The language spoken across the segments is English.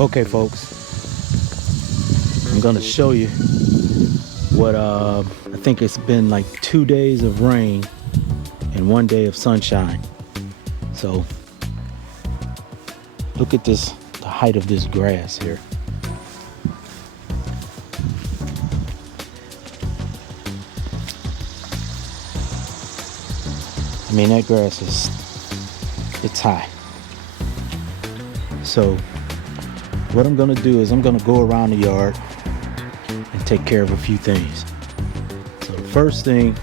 Okay, folks, I'm gonna show you what I think it's been like 2 days of rain and 1 day of sunshine. So look at this, the height of this grass here. I mean, that grass it's high. So what I'm gonna do is I'm gonna go around the yard and take care of a few things. So the first thing,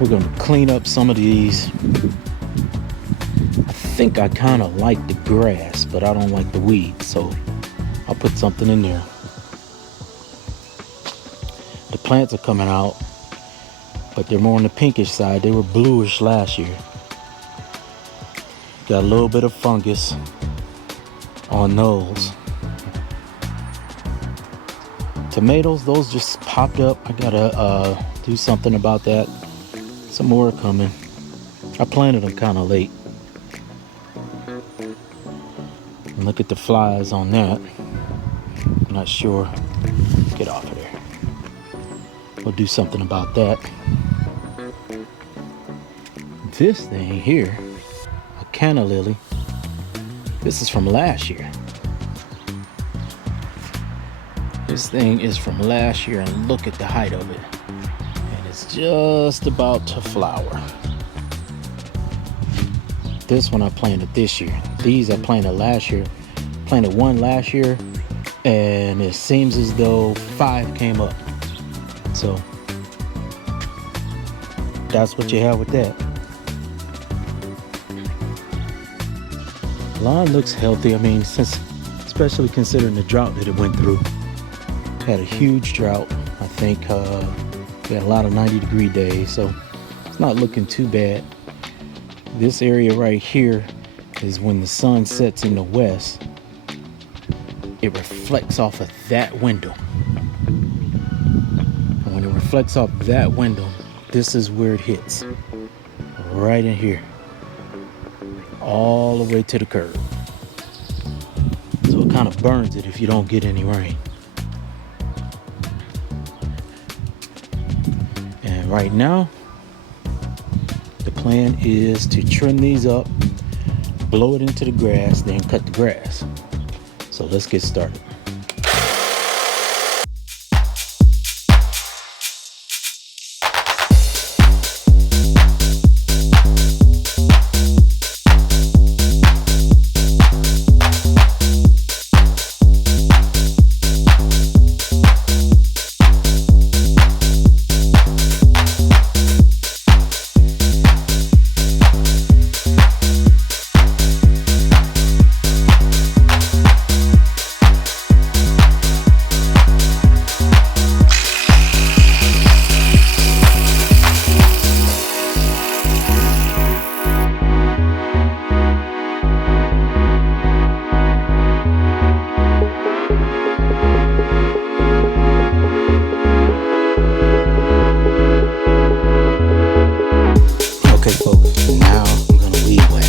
we're gonna clean up some of these. I think I kind of like the grass, but I don't like the weeds, so I'll put something in there. The plants are coming out, but they're more on the pinkish side. They were bluish last year. Got a little bit of fungus on those. Tomatoes, those just popped up. I gotta do something about that. Some more are coming. I planted them kind of late. And look at the flies on that. I'm not sure. Get off of there. We'll do something about that. This thing here, a canna lily. This is from last year. This thing is from last year, and look at the height of it. And it's just about to flower. This one I planted this year. These I planted last year. Planted one last year, and it seems as though 5 came up. So that's what you have with that. Lawn looks healthy. I mean, especially considering the drought that it went through. Had a huge drought. I think we had a lot of 90-degree days, so it's not looking too bad. This area right here is when the sun sets in the west, it reflects off of that window. And when it reflects off that window, this is where it hits. Right in here. All the way to the curb. So it kind of burns it if you don't get any rain. And right now, the plan is to trim these up, blow it into the grass, then cut the grass. So let's get started. Okay, folks, now I'm gonna weed whack.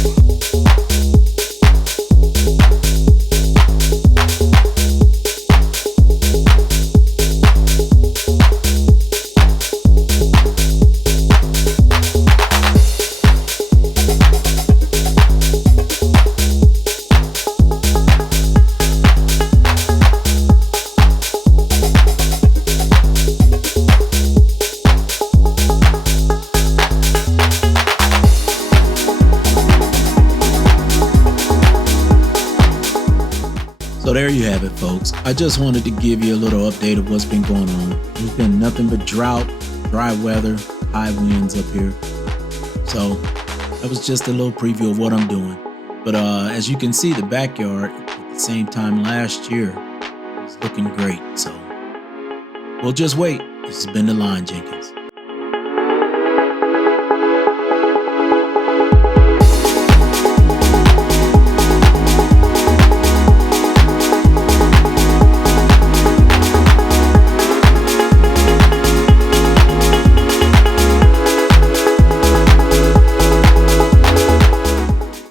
So there you have it, folks. I just wanted to give you a little update of what's been going on. There's been nothing but drought, dry weather, high winds up here. So that was just a little preview of what I'm doing. But as you can see, the backyard at the same time last year was looking great. So we'll just wait. This has been the Line Jenkins.